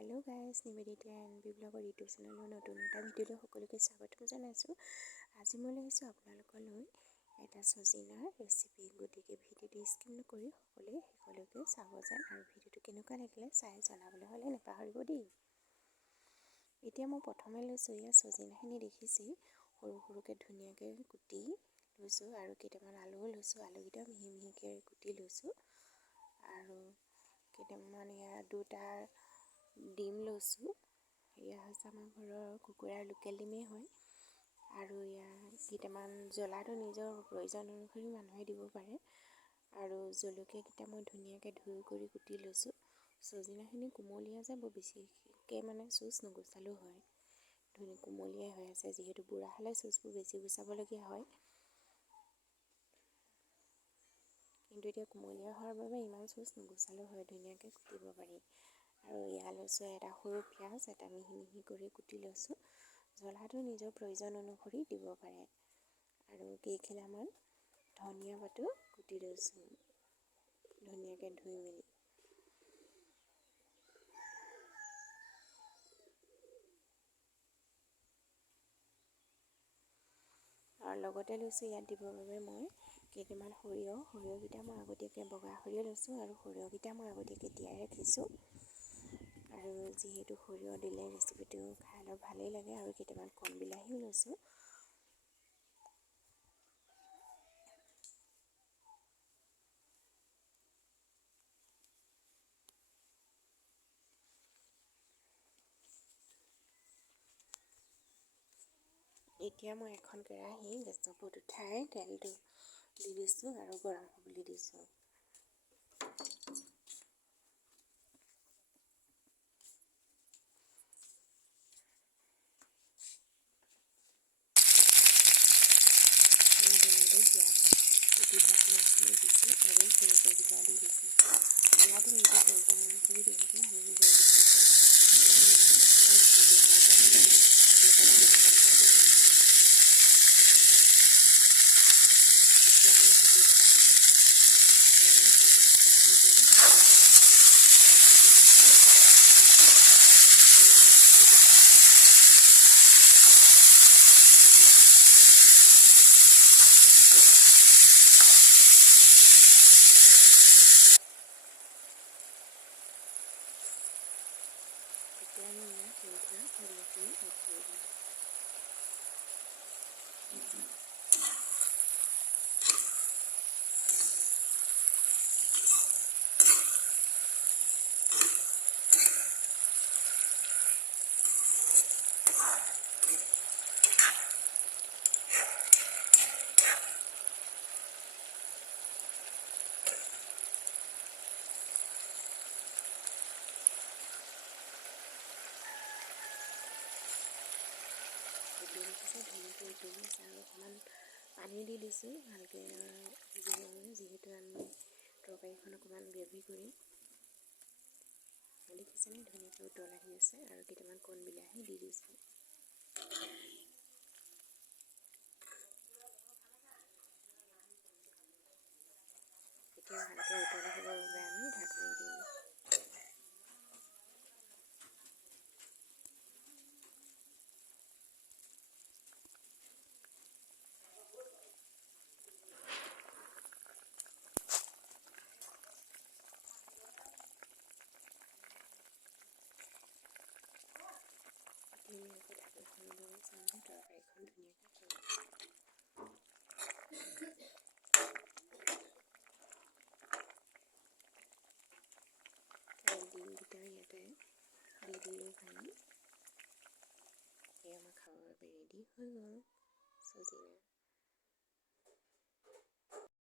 Hello guys, Nivedita and blogger YouTube चेनेলৰ নতুন এটা ভিডিঅ'লৈ সকলোকে স্বাগতম জনাইছোঁ। আজি মই লৈছোঁ আপোনালোকলৈ এটা সজিনাৰ ৰেচিপি। গতিকে ভিডিঅ'টো স্কিপ নকৰি সকলোকে চাব যায় আৰু ভিডিঅ'টো কেনেকুৱা লাগিলে চাই জনাবলৈ হ'লে নাপাহৰিব দেই। এতিয়া মই প্ৰথমে লৈছোঁ এয়া সজিনাখিনি দেখিছেই সৰু সৰুকৈ ধুনীয়াকৈ কুটি লৈছোঁ আৰু কেইটামান আলুও লৈছোঁ। আলুকেইটা মিহি মিহিকৈ কুটি লৈছোঁ আৰু কেইটামান ইয়াৰ দুটা ডিম লৈছোঁ। এয়া হৈছে আমাৰ ঘৰৰ কুকুৰাৰ লোকেল ডিমেই হয় আৰু ইয়াৰ কেইটামান জ্বলাটো নিজৰ প্ৰয়োজন অনুসৰি মানুহে দিব পাৰে। আৰু জলকীয়াকেইটা মই ধুনীয়াকৈ ধুই কৰি কুটি লৈছোঁ। সজিনাখিনি কোমলীয়া যে বৰ বেছিকৈ চুচ নুগুচালেও হয়, কোমলীয়াই হৈ আছে, যিহেতু বুঢ়া হ'লে চুচবোৰ বেছি গুচাবলগীয়া হয়, কিন্তু এতিয়া কোমলীয়া হোৱাৰ বাবে ইমান চুচ নুগুচালেও হয়, ধুনীয়াকৈ কুটিব পাৰি। আৰু ইয়াৰ লৈছোঁ এটা সৰু পিঁয়াজ, এটা মিহি মিহি কৰি কুটি লৈছোঁ। জ্বলাটো নিজৰ প্ৰয়োজন অনুসৰি দিব পাৰে। আৰু কেইখিলামান ধনিয়া পাতো কুটি লৈছোঁ ধুনীয়াকৈ ধুই মেলি। আৰু লগতে লৈছোঁ ইয়াত দিবৰ বাবে মই কেইটামান সৰিয়হকেইটা মই আগতীয়াকৈ বগা সৰিয়হ লৈছোঁ আৰু সৰিয়হকেইটা মই আগতীয়াকৈ তিয়াই ৰাখিছোঁ। আৰু যিহেতু সৰিয়হ দিলে ৰেচিপিটো খাই অলপ ভালেই লাগে। আৰু কেইটামান কণ বিলাহীও লৈছোঁ। এতিয়া মই এখন কেৰাহী গেছৰ ওপৰত উঠাই তেলটো দি দিছোঁ আৰু গৰম হ'বলৈ দিছোঁ। পিঁয়াজখিনি দিছোঁ আৰু জলকীয়াকেইটা দি দিছোঁ। ইয়াতো নিজৰ প্ৰয়োজন অনুসৰি দি কিনে আমি নিজৰ দিছোঁ ধুনীয়াকৈ উতলি আছে আৰু অকণমান পানী দি দিছোঁ ভালকৈ যিহেতু আমি তৰকাৰীখন অকণমান গ্ৰেভি কৰিম। দেখিছেনে ধুনীয়াকৈ উতল আহি আছে আৰু কেইটামান কণ বিলাহী দি দিছোঁ। এতিয়া ভালকৈ উতল আহিবৰ বাবে আমি ঢাকনি দিম। ধুনীয়াকৈ ঢাকনিখন লৈ চাওঁ তৰকাৰীখন ধুনীয়াকৈ ডিমকেইটা ইয়াতে দি দিলোঁ ভাঙি। এই আমাৰ খাবৰ বাবে ৰেডি হৈ গ'ল সজিনা।